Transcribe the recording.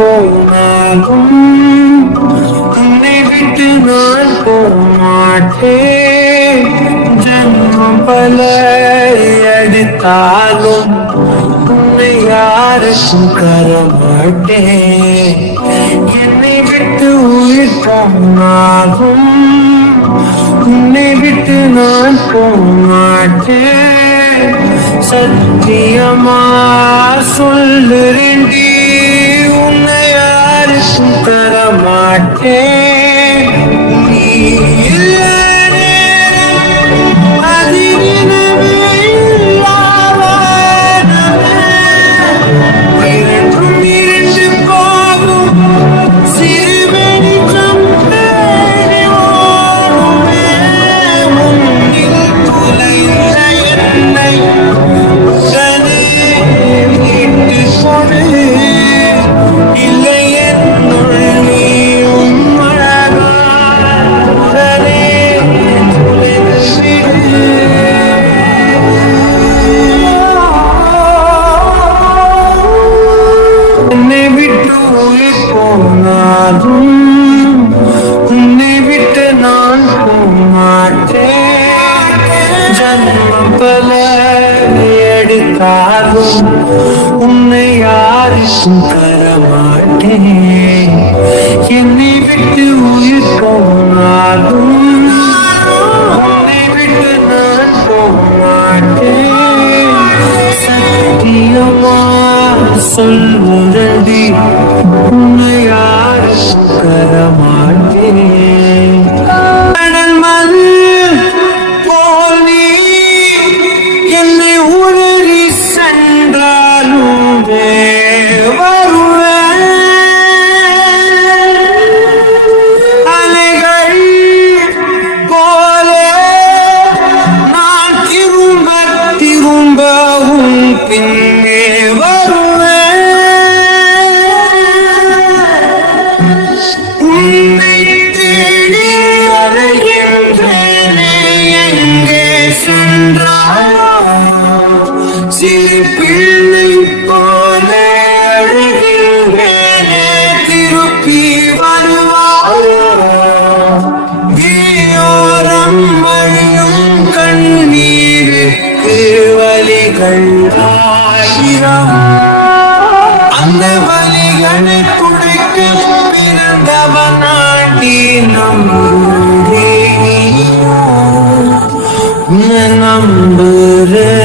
போனாலும் உன்னை விட்டு நான் போமாட்டேன் ஜென்மம் பல அடித்தாலும் உன்னை யாருக்கும் கரமாட்டேன் என்னை விட்டு உயிர் போனாலும் உன்னை விட்டு நான் போமாட்டேன் சத்தியமா சொல்லுறேன் யாருக்கும் தர பல எடுத்தாலும் உன்னை யாருக்கும் தரமாட்டேன். என்னை விட்டு உயிர் போனாலும் உன்னை விட்டு நான் போக மாட்டேன் சத்தியமா சொல்லுறடி பின்னே வருவேன் சென்றாய்? சிறு பிள்ளை போ தெய்வம் அந்த வழிகளை பிடிக்க பிறந்தவனாண்டி நம் நம்புறேன்